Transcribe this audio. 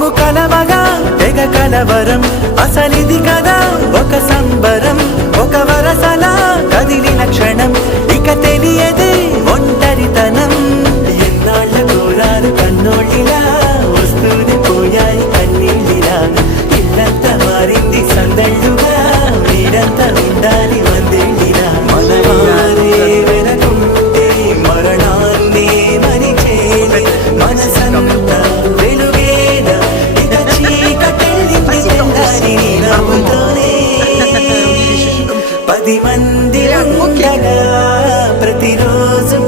మేము కలవగా తెగ కలవరం. అసలిది కదా ముఖ్యంగా ప్రతిరోజు